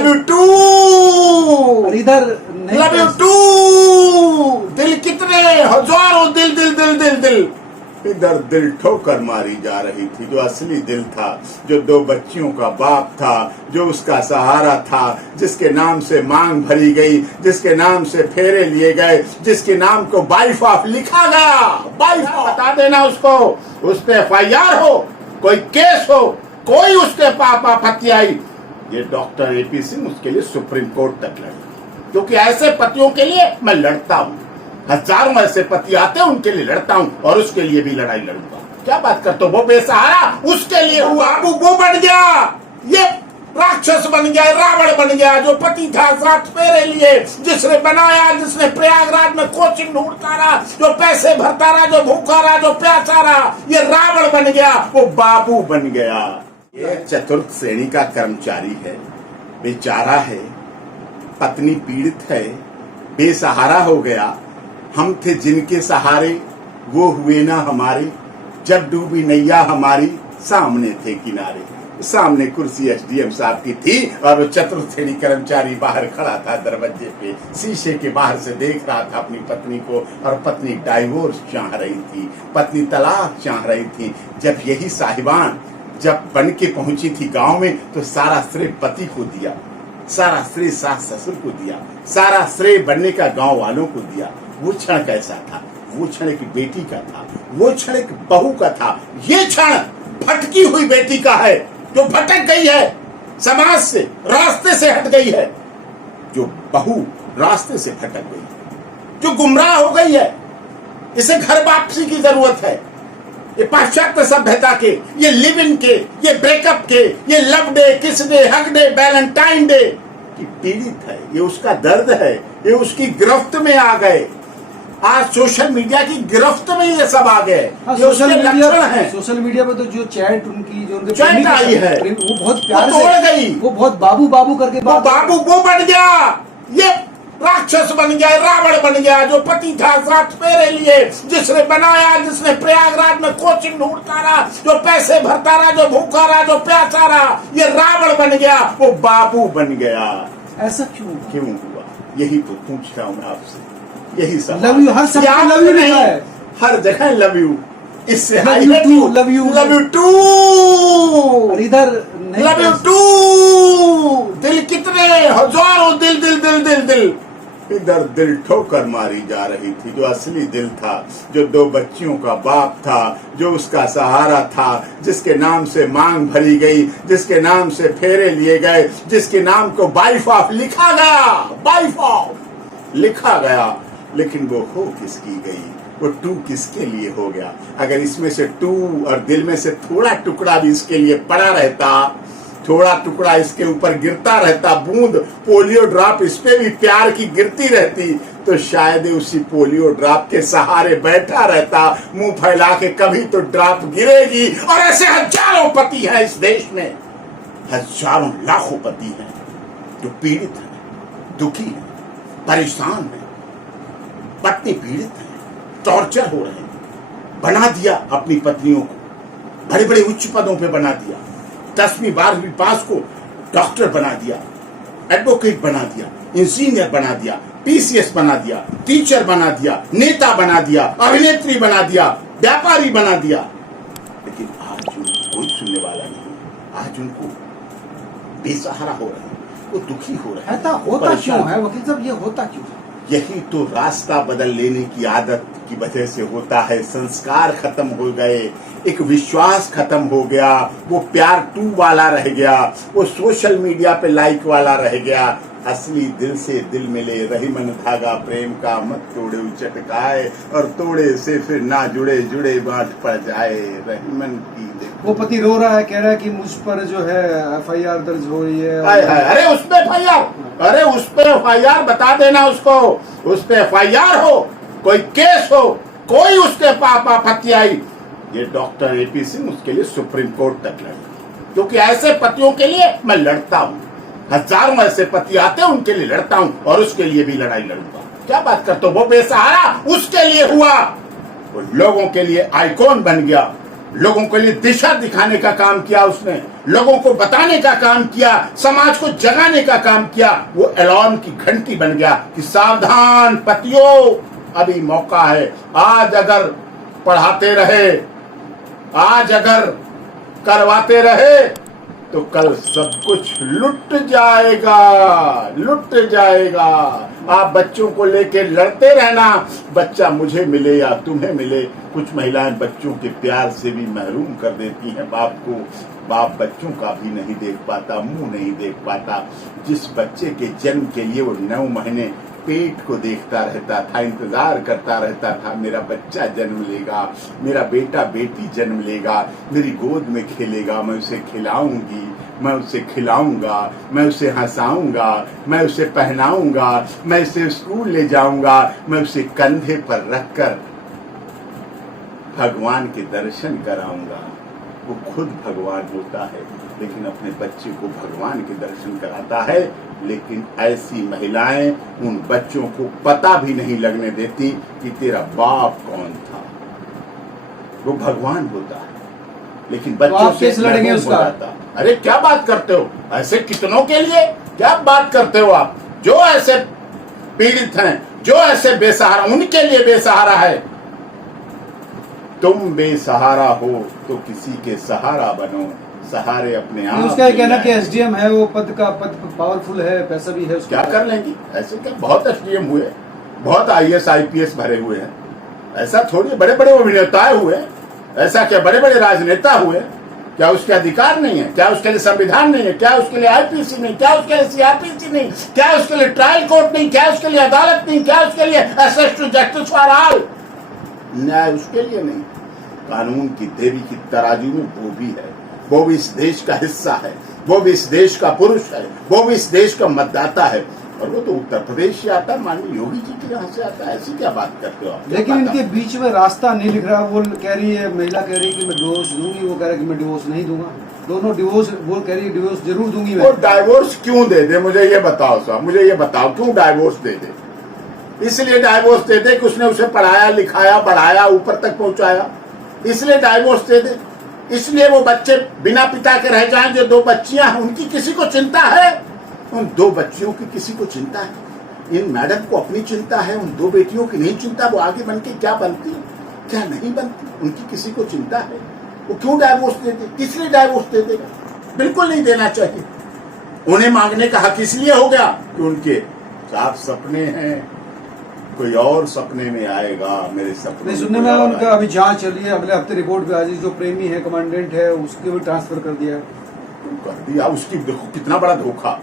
Love you too, इधर love you too. दिल कितने हजारों दिल दिल दिल दिल दिल, इधर दिल ठोकर मारी जा रही थी। जो असली दिल था, जो दो बच्चियों का बाप था, जो उसका सहारा था, जिसके नाम से मांग भरी गई, जिसके नाम से फेरे लिए गए, जिसके नाम को वाइफ ऑफ लिखा गया। वाइफ बता देना उसको, उस पे FIR हो, कोई केस हो, कोई उसके पाप आपत्ति आई, ये डॉक्टर AP सिंह उसके लिए सुप्रीम कोर्ट तक लड़े, क्योंकि ऐसे पतियों के लिए मैं लड़ता हूँ। हजारों ऐसे पति आते हैं, उनके लिए लड़ता हूँ और उसके लिए भी लड़ाई लड़ूंगा। क्या बात करते हो, वो बेसहारा उसके लिए हुआ, वो बन गया, ये राक्षस बन गया, रावण बन गया। जो पति था 7 फेरे लिए, जिसने बनाया, जिसने प्रयागराज में कोचिंग ढूंढता रहा, जो पैसे भरता रहा, जो भूखा रहा, जो प्यासा रहा, ये रावण बन गया, वो बाबू बन गया। ये चतुर्थ श्रेणी का कर्मचारी है, बेचारा है, पत्नी पीड़ित है, बेसहारा हो गया। हम थे जिनके सहारे, वो हुए ना हमारे, जब डूबी नैया हमारी, सामने थे किनारे। सामने कुर्सी SDM साहब की थी और वो चतुर्थ श्रेणी कर्मचारी बाहर खड़ा था दरवाजे पे, शीशे के बाहर से देख रहा था अपनी पत्नी को, और पत्नी डाइवोर्स चाह रही थी, पत्नी तलाक चाह रही थी। जब यही साहिबान जब बन के पहुंची थी गांव में, तो सारा श्रेय पति को दिया, सारा श्रेय सास ससुर को दिया, सारा श्रेय बनने का गांव वालों को दिया। वो क्षण कैसा था, वो क्षण एक बेटी का था, वो क्षण एक बहू का था। ये क्षण भटकी हुई बेटी का है, जो भटक गई है समाज से, रास्ते से हट गई है, जो बहू रास्ते से भटक गई, जो गुमराह हो गई है। इसे घर वापसी की जरूरत है। ये पाश्चात्य सभ्यता के, ये लिव इन के, ये ब्रेकअप के, ये लव डे, किस day, hug day, Valentine day की पीड़ित है। ये उसका दर्द है, ये उसकी गिरफ्त में आ गए। आज सोशल मीडिया की गिरफ्त में ये सब आ गए। ये उसके लक्षण हैं। सोशल मीडिया पे तो जो चैट उनकी, जो उनके चैट आई है, वो बहुत प्यार से तोड़ गई, वो बहुत बाबू बाबू करके, वो बाबू वो बन गया, ये राक्षस बन गया, रावण बन गया। जो पति था 7 फेरे लिए, जिसने बनाया, जिसने प्रयागराज में कोचिंग ढूंढता रहा, जो पैसे भरता रहा, जो भूखा रहा, जो प्यासा रहा, ये रावण बन गया, वो बाबू बन गया। ऐसा क्यों हुआ? यही तो पूछता हूँ मैं आपसे, यही सब। लव यू, हर सब लव यू लिखा है, हर जगह लव यू। इससे love you too, love you too, इधर लव यू टू। दिल कितने हजारों दिल दिल दिल दिल दिल, इधर दिल ठोकर मारी जा रही थी। जो असली दिल था, जो दो बच्चियों का बाप था, जो उसका सहारा था, जिसके नाम से मांग भरी गई, जिसके नाम से फेरे लिए गए, जिसके नाम को वाइफ ऑफ लिखा गया, वाइफ ऑफ लिखा गया। लेकिन वो हो किसकी गई, वो टू किसके लिए हो गया? अगर इसमें से टू और दिल में से थोड़ा टुकड़ा भी इसके लिए पड़ा रहता, थोड़ा टुकड़ा इसके ऊपर गिरता रहता, बूंद पोलियो ड्रॉप इस पे भी प्यार की गिरती रहती, तो शायद उसी पोलियो ड्रॉप के सहारे बैठा रहता, मुंह फैला के कभी तो ड्रॉप गिरेगी। और ऐसे हजारों पति हैं इस देश में, हजारों लाखों पति हैं जो पीड़ित हैं, दुखी हैं, परेशान हैं, पत्नी पीड़ित है, टॉर्चर हो रहे हैं। बना दिया अपनी पत्नियों को, बड़े बड़े उच्च पदों पे बना दिया, 10वीं 12वीं पास को डॉक्टर बना दिया, एडवोकेट बना दिया, इंजीनियर बना दिया, PCS बना दिया, टीचर बना दिया, नेता बना दिया, अभिनेत्री बना दिया, व्यापारी बना दिया। लेकिन आज उनको कोई सुनने वाला नहीं। आज उनको बेसहारा हो रहे हैं, वो दुखी हो रहे हैं। ऐसा होता क्यों है वकील साहब, ये होता क्यों है? यही तो रास्ता बदल लेने की आदत की वजह से होता है। संस्कार खत्म हो गए, एक विश्वास खत्म हो गया, वो प्यार टू वाला रह गया, वो सोशल मीडिया पे लाइक वाला रह गया। असली दिल से दिल मिले, रही मन धागा प्रेम का, मत तोड़े चटकाए, और तोड़े से फिर ना जुड़े, जुड़े बांट पड़ जाए। रही मन की वो पति रो रहा है, कह रहा है कि मुझ पर जो है FIR दर्ज हो रही है। अरे उस पे FIR, अरे उस पे FIR बता देना उसको, उस पे FIR हो, कोई केस हो, कोई उसके पाप आपत्ति आई, ये डॉक्टर AP सिंह उसके लिए सुप्रीम कोर्ट तक लड़े, क्योंकि ऐसे पतियों के लिए मैं लड़ता हूँ। हजारों ऐसे पति आते हैं, उनके लिए लड़ता हूँ और उसके लिए भी लड़ाई लड़ूंगा। क्या बात करते हो, वो बेसहारा उसके लिए हुआ, वो लोगों के लिए आइकॉन बन गया, लोगों के लिए दिशा दिखाने का काम किया उसने, लोगों को बताने का काम किया, समाज को जगाने का काम किया। वो अलार्म की घंटी बन गया कि सावधान पतियों, अभी मौका है। आज अगर पढ़ाते रहे, आज अगर करवाते रहे, तो कल सब कुछ लुट जाएगा, लुट जाएगा। आप बच्चों को लेके लड़ते रहना, बच्चा मुझे मिले या तुम्हें मिले। कुछ महिलाएं बच्चों के प्यार से भी महरूम कर देती हैं बाप को। बाप बच्चों का भी नहीं देख पाता, मुंह नहीं देख पाता। जिस बच्चे के जन्म के लिए वो 9 महीने पेट को देखता रहता था, इंतजार करता रहता था, मेरा बच्चा जन्म लेगा, मेरा बेटा बेटी जन्म लेगा, मेरी गोद में खेलेगा, मैं उसे खिलाऊंगी, मैं उसे खिलाऊंगा, मैं उसे हंसाऊंगा, मैं उसे पहनाऊंगा, मैं उसे स्कूल ले जाऊंगा, मैं उसे कंधे पर रखकर भगवान के दर्शन कराऊंगा। वो खुद भगवान होता है, लेकिन अपने बच्चे को भगवान के दर्शन कराता है। लेकिन ऐसी महिलाएं उन बच्चों को पता भी नहीं लगने देती कि तेरा बाप कौन था। वो भगवान होता है, लेकिन बच्चों से लड़ेंगे उसका। अरे क्या बात करते हो, ऐसे कितनों के लिए क्या बात करते हो आप? जो ऐसे पीड़ित हैं, जो ऐसे बेसहारा, उनके लिए बेसहारा है। तुम बेसहारा हो तो किसी के सहारा बनो, सहारे अपने आप। उसका कहना कि एसडीएम है, वो पद पावरफुल है, पैसा भी है उसका। क्या कर लेंगी? ऐसे क्या बहुत एसडीएम हुए, बहुत आईएएस आईपीएस भरे हुए हैं। ऐसा थोड़ी बड़े बड़े अभिनेता हुए, ऐसा क्या बड़े बड़े राजनेता हुए? क्या उसके अधिकार नहीं है? क्या उसके लिए संविधान नहीं है? क्या उसके लिए आईपीसी नहीं? क्या उसके लिए सीआरपीसी नहीं? क्या उसके लिए ट्रायल कोर्ट नहीं? क्या उसके लिए अदालत नहीं? क्या उसके लिए access to justice for all? न्याय उसके लिए नहीं। कानून की देवी की तराजू में वो भी है, वो भी इस देश का हिस्सा है, वो भी इस देश का पुरुष है, वो भी इस देश का मतदाता है। और वो तो उत्तर प्रदेश से आता है, माननीय योगी जी के यहाँ से आता है। ऐसी क्या बात करते हो आप? लेकिन इनके बीच में रास्ता नहीं लिख रहा। वो कह रही है, महिला कह रही है कि मैं डिवोर्स दूंगी, वो कह रहा है कि मैं डिवोर्स नहीं दूंगा। दोनों डिवोर्स, वो कह रही है डिवोर्स जरूर दूंगी मैं। वो डाइवोर्स क्यों दे दे? मुझे ये बताओ साहब, मुझे ये बताओ क्यों डाइवोर्स दे दे? इसलिए डाइवोर्स दे दे कि उसने उसे पढ़ाया लिखाया बढ़ाया ऊपर तक पहुंचाया, इसलिए डाइवोर्स दे दे। इसलिए वो बच्चे बिना पिता के रह जाएं। जो 2 बच्चियां हैं, उनकी किसी को चिंता है? उन 2 बच्चियों की किसी को चिंता है? इन मैडम को अपनी चिंता है, उन 2 बेटियों की नहीं चिंता। वो आगे बन के क्या बनती क्या नहीं बनती, उनकी किसी को चिंता है? वो क्यों डाइवोर्स दे दे? किस लिए डाइवोर्स दे देगा? बिल्कुल नहीं देना चाहिए। उन्हें मांगने का हक इसलिए हो गया कि उनके साफ सपने हैं, कोई और सपने में आएगा। मेरे सपने सुनने में उनका अभी जांच चल रही है, अगले हफ्ते रिपोर्ट पे आ जाएगी। जो प्रेमी है, कमांडेंट है, उसके भी ट्रांसफर कर दिया। कर दिया? उसकी देखो कितना बड़ा धोखा,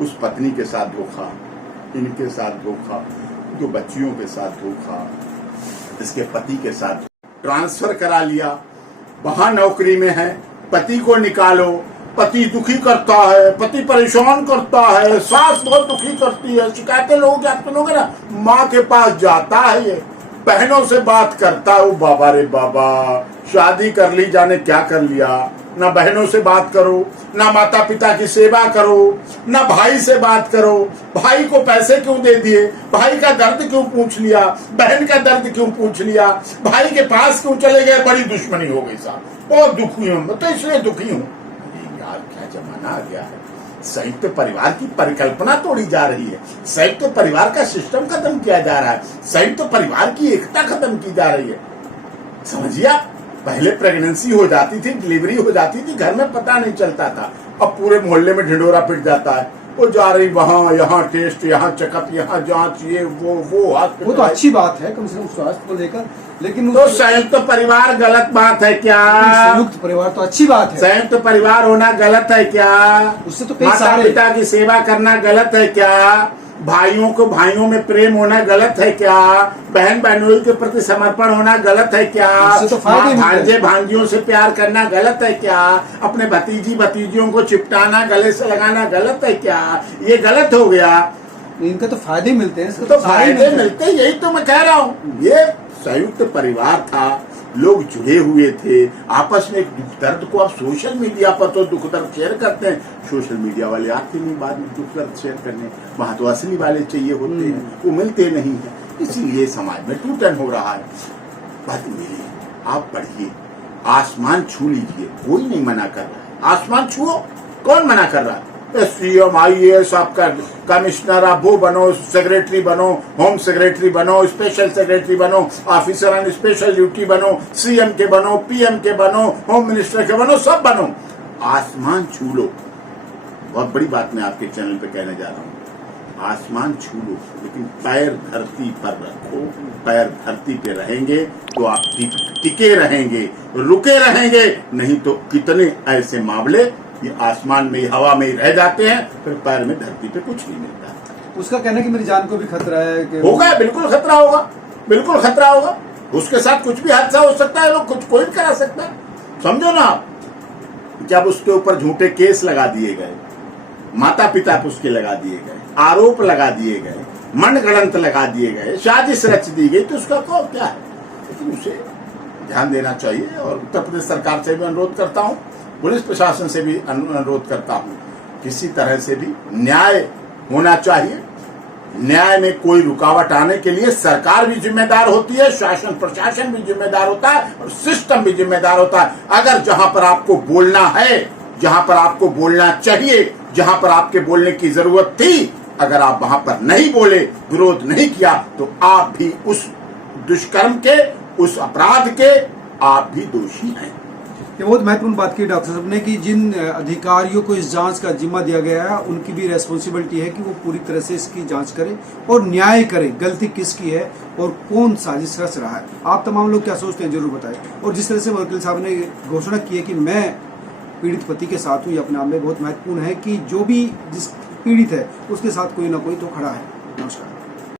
उस पत्नी के साथ धोखा, इनके साथ धोखा, 2 बच्चियों के साथ धोखा, इसके पति के साथ ट्रांसफर करा लिया। वहां नौकरी में है, पति को निकालो, पति दुखी करता है, पति परेशान करता है, सास बहुत दुखी करती है, शिकायतें लोग आप सुनोगे ना। माँ के पास जाता है, ये बहनों से बात करता है। वो बाबा रे बाबा, शादी कर ली, जाने क्या कर लिया। ना बहनों से बात करो, ना माता पिता की सेवा करो, ना भाई से बात करो। भाई को पैसे क्यों दे दिए? भाई का दर्द क्यों पूछ लिया? बहन का दर्द क्यों पूछ लिया? भाई के पास क्यों चले गए? बड़ी दुश्मनी हो गई साहब, बहुत दुखी हूँ मैं तो, इसलिए दुखी हूँ। यार क्या जमाना आ गया है। संयुक्त परिवार की परिकल्पना तोड़ी जा रही है, संयुक्त परिवार का सिस्टम खत्म किया जा रहा है, संयुक्त परिवार की एकता खत्म की जा रही है। समझिए आप, पहले प्रेगनेंसी हो जाती थी, डिलीवरी हो जाती थी, घर में पता नहीं चलता था। अब पूरे मोहल्ले में ढिंडोरा पिट जाता है। वो जा रही वहाँ, यहाँ टेस्ट, यहाँ चेकअप, यहाँ जांच, ये वो वो तो अच्छी बात है कम से कम स्वास्थ्य को लेकर। लेकिन तो संयुक्त परिवार गलत बात है क्या? संयुक्त परिवार तो अच्छी बात है। संयुक्त परिवार होना गलत है क्या? उससे तो कई माता पिता की सेवा करना गलत है क्या? भाइयों को भाइयों में प्रेम होना गलत है क्या? बहन बहनोई के प्रति समर्पण होना गलत है क्या? तो भांजे भांजियों से प्यार करना गलत है क्या? अपने भतीजी भतीजियों को चिपटाना, गले से लगाना गलत है क्या? ये गलत हो गया। इनका तो फायदे मिलते हैं, तो फायदे मिलते हैं, यही तो मैं कह रहा हूँ। ये संयुक्त परिवार था, लोग जुड़े हुए थे आपस में। एक दुख दर्द को आप सोशल मीडिया पर तो दुख दर्द शेयर करते हैं, सोशल मीडिया वाले आते नहीं बाद में दुख दर्द शेयर करने। वहां तो असली वाले चाहिए होते हैं, वो मिलते नहीं है। इसीलिए समाज में टूटन हो रहा है। बात मिलिए, आप पढ़िए, आसमान छू लीजिए, कोई नहीं मना कर रहा है। आसमान छुओ, कौन मना कर रहा है? सीएम IAS आपका कमिश्नर, आप वो बनो, सेक्रेटरी बनो, होम सेक्रेटरी बनो, स्पेशल सेक्रेटरी बनो, ऑफिसर ऑन स्पेशल ड्यूटी बनो, CM के बनो, PM के बनो, होम मिनिस्टर के बनो, सब बनो, आसमान छू लो। बहुत बड़ी बात मैं आपके चैनल पे कहने जा रहा हूँ, आसमान छू लो, लेकिन पैर धरती पर रखो। पैर धरती पे रहेंगे तो आप टिके रहेंगे, रुके रहेंगे, नहीं तो कितने ऐसे मामले ये आसमान में, हवा में ही रह जाते हैं, फिर पैर में धरती पे कुछ नहीं मिलता। उसका कहना है कि मेरी जान को भी खतरा है कि होगा, बिल्कुल खतरा होगा, बिल्कुल खतरा होगा। उसके साथ कुछ भी हादसा हो सकता है, लोग कुछ कोई भी करा सकता है। समझो ना आप, जब उसके ऊपर झूठे केस लगा दिए गए, माता पिता पे उसके लगा दिए गए, आरोप लगा दिए गए, मनगढ़ंत लगा दिए गए, साजिश रच दी गई, तो उसका कौन क्या है? लेकिन उसे ध्यान देना चाहिए। और उत्तर प्रदेश सरकार से भी अनुरोध करता हूँ, पुलिस प्रशासन से भी अनुरोध करता हूँ, किसी तरह से भी न्याय होना चाहिए। न्याय में कोई रुकावट आने के लिए सरकार भी जिम्मेदार होती है, शासन प्रशासन भी जिम्मेदार होता है, और सिस्टम भी जिम्मेदार होता है। अगर जहां पर आपको बोलना है, जहां पर आपको बोलना चाहिए, जहां पर आपके बोलने की जरूरत थी, अगर आप वहां पर नहीं बोले, विरोध नहीं किया, तो आप भी उस दुष्कर्म के, उस अपराध के आप भी दोषी हैं। ये बहुत महत्वपूर्ण बात की डॉक्टर साहब ने कि जिन अधिकारियों को इस जांच का जिम्मा दिया गया है, उनकी भी रेस्पॉन्सिबिलिटी है कि वो पूरी तरह से इसकी जांच करें और न्याय करें, गलती किसकी है और कौन साजिश रच रहा है। आप तमाम लोग क्या सोचते हैं जरूर बताएं। और जिस तरह से वकील साहब ने घोषणा की है कि मैं पीड़ित पति के साथ हूँ, ये अपने आप में बहुत महत्वपूर्ण है कि जो भी जिस पीड़ित है उसके साथ कोई ना कोई तो खड़ा है। नमस्कार।